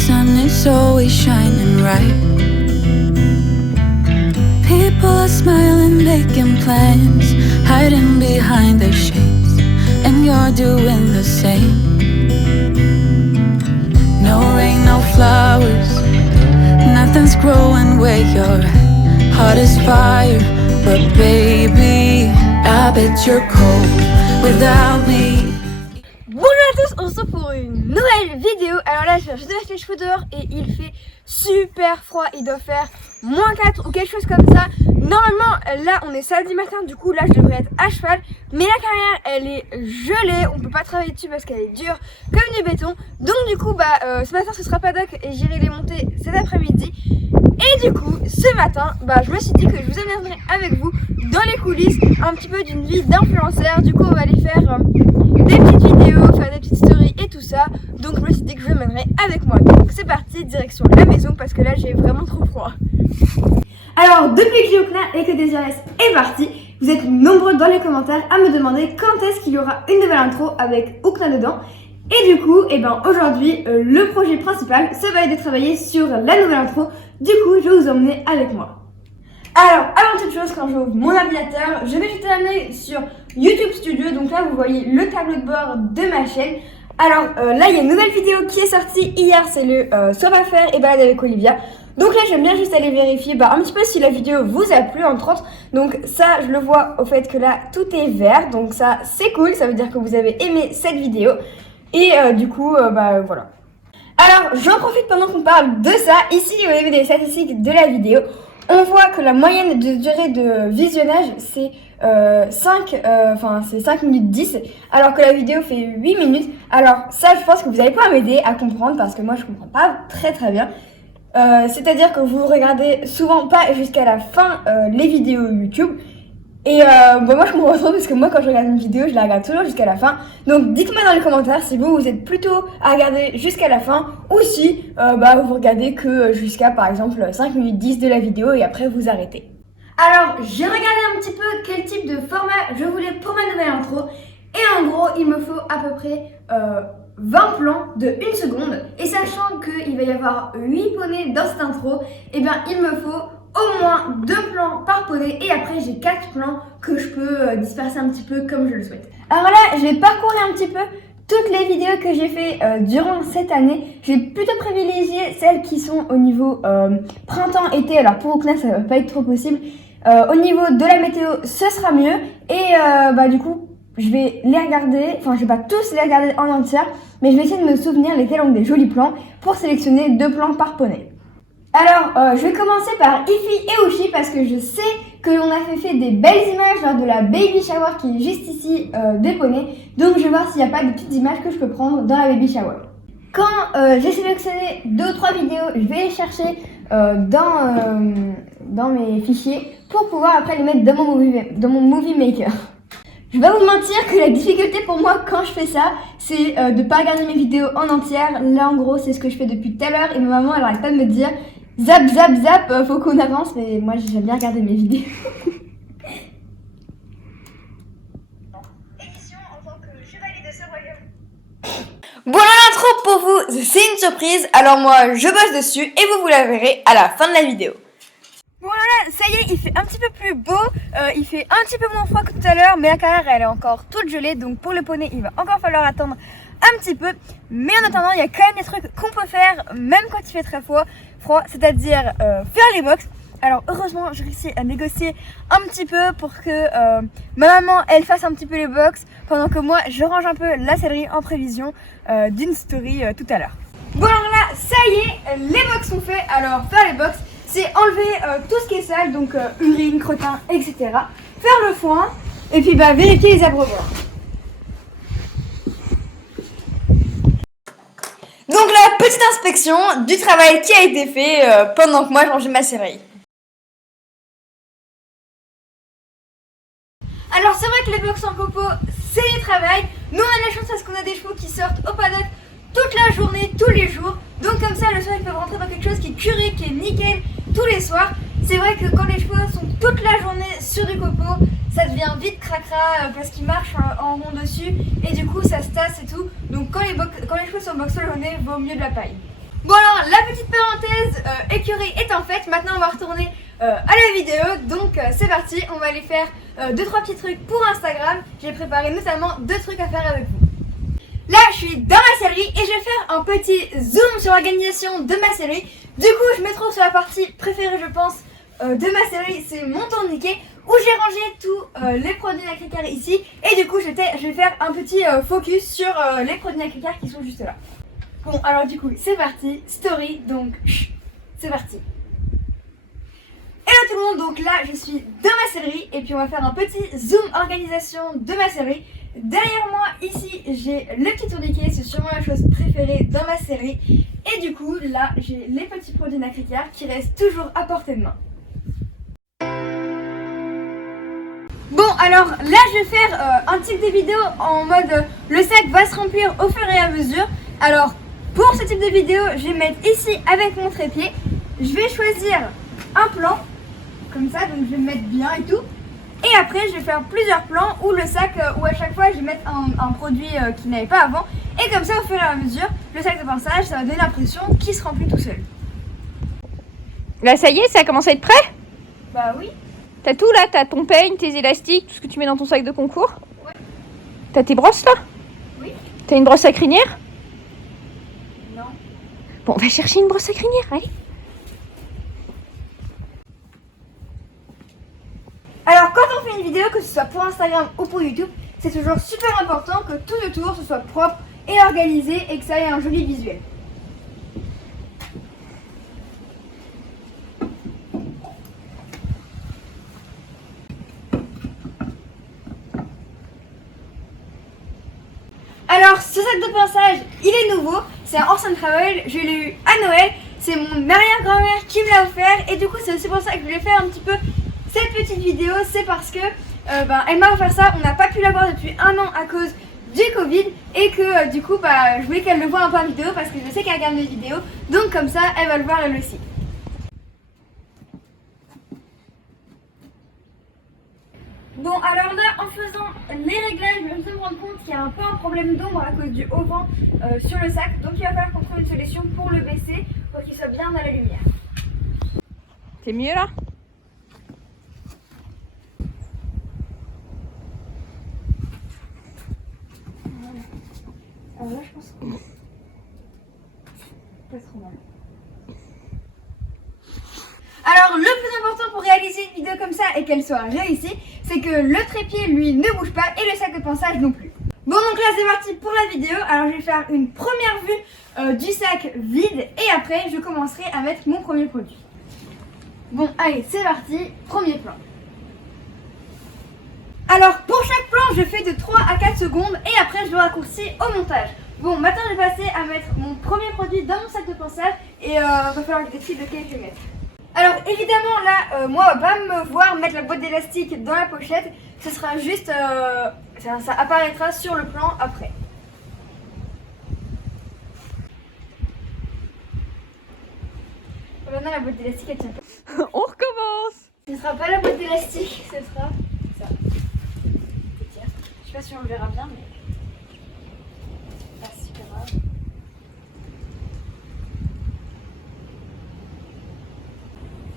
sun is always shining bright. People are smiling, making plans, hiding behind their shades, and you're doing the same. No rain, no flowers, nothing's growing where you're at. Heart is fire, but baby, I bet you're cold without me. Bonjour à tous, on se retrouve pour une nouvelle vidéo. Alors là, je viens juste de mettre les cheveux dehors et il fait super froid. Il doit faire -4 ou quelque chose comme ça. Normalement, là, on est samedi matin, du coup, là, je devrais être à cheval. Mais la carrière, elle est gelée. On peut pas travailler dessus parce qu'elle est dure comme du béton. Donc, du coup, ce matin, ce sera paddock et j'irai les monter cet après-midi. Et du coup, ce matin, je me suis dit que je vous amènerai avec vous dans les coulisses un petit peu d'une vie d'influenceur. Du coup, on va aller faire des petites vidéos, faire des petites stories et tout ça. Donc, je me suis dit que je vous amènerai avec moi. Donc, c'est parti, direction la maison parce que là, j'ai vraiment trop froid. Alors, depuis que Ocna et que Désirès est parti, vous êtes nombreux dans les commentaires à me demander quand est-ce qu'il y aura une nouvelle intro avec Ocna dedans. Et du coup, aujourd'hui, le projet principal, ça va être de travailler sur la nouvelle intro. Du coup, je vais vous emmener avec moi. Alors, avant toute chose, quand j'ouvre mon ordinateur, je vais jeter un œil sur YouTube Studio. Donc là, vous voyez le tableau de bord de ma chaîne. Alors là, il y a une nouvelle vidéo qui est sortie hier, c'est le savoir faire et balade avec Olivia. Donc là, j'aime bien juste aller vérifier un petit peu si la vidéo vous a plu, entre autres. Donc ça, je le vois au fait que là, tout est vert. Donc ça, c'est cool, ça veut dire que vous avez aimé cette vidéo. Et du coup, voilà. Alors, j'en profite pendant qu'on parle de ça. Ici, au niveau des statistiques de la vidéo, on voit que la moyenne de durée de visionnage, c'est 5 minutes 10, alors que la vidéo fait 8 minutes. Alors ça, je pense que vous allez pouvoir m'aider à comprendre, parce que moi, je comprends pas très bien. C'est-à-dire que vous regardez souvent pas jusqu'à la fin les vidéos YouTube. Et moi je comprends pas trop parce que moi quand je regarde une vidéo je la regarde toujours jusqu'à la fin. Donc dites-moi dans les commentaires si vous êtes plutôt à regarder jusqu'à la fin ou si vous regardez que jusqu'à par exemple 5 minutes 10 de la vidéo et après vous arrêtez. Alors j'ai regardé un petit peu quel type de format je voulais pour ma nouvelle intro. Et en gros il me faut à peu près 20 plans de 1 seconde. Et sachant qu'il va y avoir 8 poneys dans cette intro, il me faut au moins 2 plans par poney et après j'ai 4 plans que je peux disperser un petit peu comme je le souhaite. Alors là, je vais parcourir un petit peu toutes les vidéos que j'ai fait durant cette année. J'ai plutôt privilégié celles qui sont au niveau printemps-été. Alors pour Ocna, ça va pas être trop possible. Au niveau de la météo, ce sera mieux. Et du coup, je vais les regarder, enfin je vais pas tous les regarder en entière, mais je vais essayer de me souvenir lesquels ont des jolis plans pour sélectionner 2 plans par poney. Alors, je vais commencer par Ify et Oshi parce que je sais que l'on a fait des belles images lors de la baby shower qui est juste ici des poneys. Donc, je vais voir s'il n'y a pas de petites images que je peux prendre dans la baby shower. Quand j'ai sélectionné 2 ou 3 vidéos, je vais les chercher dans mes fichiers pour pouvoir après les mettre dans mon movie maker. Je vais pas vous mentir que la difficulté pour moi quand je fais ça, c'est de pas regarder mes vidéos en entière. Là, en gros, c'est ce que je fais depuis tout à l'heure et ma maman, elle arrête pas de me dire zap, zap, zap, faut qu'on avance, mais moi, j'aime bien regarder mes vidéos. Édition en tant que chevalier de ce royaume. Voilà l'intro pour vous, c'est une surprise. Alors moi, je bosse dessus et vous la verrez à la fin de la vidéo. Voilà, ça y est, il fait un petit peu plus beau, il fait un petit peu moins froid que tout à l'heure, mais la carrière elle est encore toute gelée, donc pour le poney il va encore falloir attendre un petit peu. Mais en attendant, il y a quand même des trucs qu'on peut faire, même quand il fait très froid, c'est-à-dire faire les box. Alors heureusement, j'ai réussi à négocier un petit peu pour que ma maman elle fasse un petit peu les box, pendant que moi je range un peu la sellerie en prévision d'une story tout à l'heure. Bon alors là, ça y est, les box sont faits, alors faire les box, c'est enlever tout ce qui est sale, donc urine, crottin, etc. Faire le foin, et puis vérifier les abreuveurs. Donc la petite inspection du travail qui a été fait pendant que moi je rangeais ma sellerie. Alors c'est vrai que les box en copeaux, c'est du travail. Nous on a la chance parce qu'on a des chevaux qui sortent au paddock toute la journée, tous les jours. Donc comme ça le soir ils peuvent rentrer dans quelque chose qui est curé, qui est nickel tous les soirs. C'est vrai que quand les chevaux sont toute la journée sur du copeau, ça devient vite cracra parce qu'ils marchent en rond dessus et du coup ça se tasse et tout. Donc quand les chevaux sont box la journée, vaut mieux de la paille. Bon alors, la petite parenthèse écureuil étant faite, maintenant on va retourner à la vidéo. Donc c'est parti, on va aller faire 2-3 petits trucs pour Instagram. J'ai préparé notamment 2 trucs à faire avec vous. Là je suis dans ma série et je vais faire un petit zoom sur l'organisation de ma série. Du coup je me trouve sur la partie préférée je pense de ma série, c'est mon tourniquet où j'ai rangé tous les produits Nacricard ici. Et du coup je vais faire un petit focus sur les produits Nacricard qui sont juste là. Bon alors du coup c'est parti, story, donc c'est parti. Hello tout le monde, donc là je suis dans ma série et puis on va faire un petit zoom organisation de ma série. Derrière moi ici j'ai le petit tourniquet, c'est sûrement la chose préférée dans ma série. Et du coup là j'ai les petits produits Nacricard qui restent toujours à portée de main. Bon alors là je vais faire un type de vidéo en mode le sac va se remplir au fur et à mesure. Alors pour ce type de vidéo je vais mettre ici avec mon trépied. Je vais choisir un plan comme ça, donc je vais me mettre bien et tout. Et après je vais faire plusieurs plans où le sac, où à chaque fois je vais mettre un produit qu'il n'avait pas avant. Et comme ça au fur et à mesure le sac de pinçage ça va donner l'impression qu'il se remplit tout seul. Là ça y est, ça commence à être prêt? Bah oui. T'as tout là, t'as ton peigne, tes élastiques, tout ce que tu mets dans ton sac de concours? Ouais. T'as tes brosses là? Oui. T'as une brosse à crinière? Non. Bon, on va chercher une brosse à crinière, allez. Alors quand on fait une vidéo, que ce soit pour Instagram ou pour YouTube, c'est toujours super important que tout autour ce soit propre et organisé et que ça ait un joli visuel. Alors ce sac de pinçage, il est nouveau, c'est un Horse & Travel, je l'ai eu à Noël, c'est mon arrière-grand-mère qui me l'a offert et du coup c'est aussi pour ça que je voulais faire un petit peu cette petite vidéo, c'est parce que elle m'a offert ça, on n'a pas pu l'avoir depuis 1 an à cause du Covid et que du coup je voulais qu'elle le voie un peu en vidéo parce que je sais qu'elle regarde mes vidéos, donc comme ça elle va le voir elle aussi. Bon alors là en faisant les réglages je viens de me rendre compte qu'il y a un peu un problème d'ombre à cause du haut vent sur le sac, donc il va falloir qu'on trouve une solution pour le baisser pour qu'il soit bien dans la lumière. C'est mieux là? Alors là je pense que pas trop mal. Alors le plus important pour réaliser une vidéo comme ça et qu'elle soit réussie, c'est que le trépied lui ne bouge pas et le sac de pinçage non plus. Bon donc là c'est parti pour la vidéo. Alors je vais faire une première vue du sac vide et après je commencerai à mettre mon premier produit. Bon allez c'est parti, premier plan. Alors pour chaque plan je fais de 3 à 4 secondes et après je le raccourcis au montage. Bon maintenant je vais passer à mettre mon premier produit dans mon sac de pinçage et va falloir que je décide lequel je vais mettre. Alors évidemment là moi on va pas me voir mettre la boîte d'élastique dans la pochette, ce sera juste ça apparaîtra sur le plan après. Maintenant la boîte d'élastique elle tient pas. On recommence. Ce sera pas la boîte d'élastique, ce sera ça. Tiens, je sais pas si on le verra bien mais c'est pas super grave.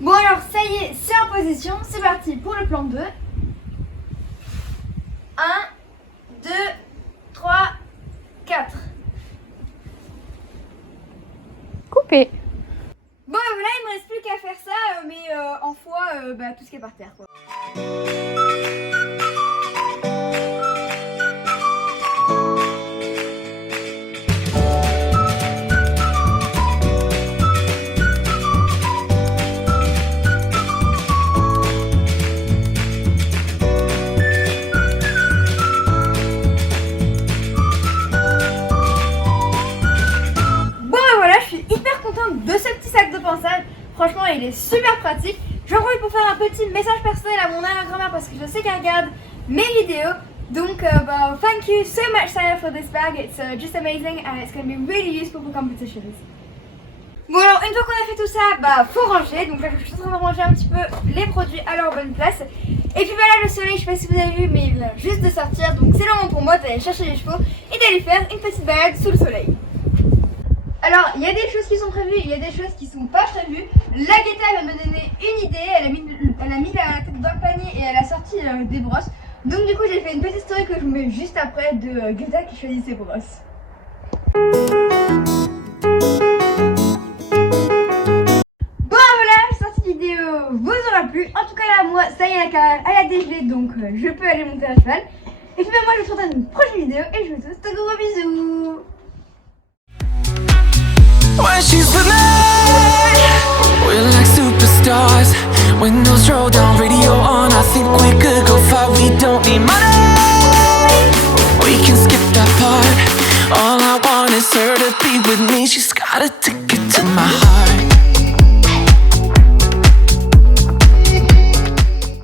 Bon alors ça y est, c'est en position, c'est parti pour le plan 2. 1, 2, 3, 4. Coupé. Bon voilà, il me reste plus qu'à faire ça, mais en fois tout ce qui est par terre quoi. Franchement il est super pratique. J'en profite pour faire un petit message personnel à mon arrière-grand-mère parce que je sais qu'elle regarde mes vidéos. Donc thank you so much Saya for this bag. It's just amazing and it's going to be really useful for competitions. Bon alors une fois qu'on a fait tout ça, faut ranger. Donc là je suis en train de ranger un petit peu les produits à leur bonne place. Et puis là le soleil, je sais pas si vous avez vu mais il vient juste de sortir. Donc c'est le moment pour moi d'aller chercher les chevaux et d'aller faire une petite balade sous le soleil. Alors, il y a des choses qui sont prévues, il y a des choses qui sont pas prévues. La Guetta va me donner une idée, elle a mis la tête dans le panier et elle a sorti des brosses. Donc du coup, j'ai fait une petite story que je vous mets juste après de Guetta qui choisit ses brosses. Bon voilà, j'ai sorti une vidéo, vous aura plu. En tout cas là, moi, ça y est, la carrière elle a dégelé, donc je peux aller monter à cheval. Et puis moi, je vous retrouve dans une prochaine vidéo et je vous souhaite de gros bisous. When she's with me, we're like superstars. Windows roll down, radio on. I think we could go far. We don't need money. We can skip that part. All I want is her to be with me. She's got it together.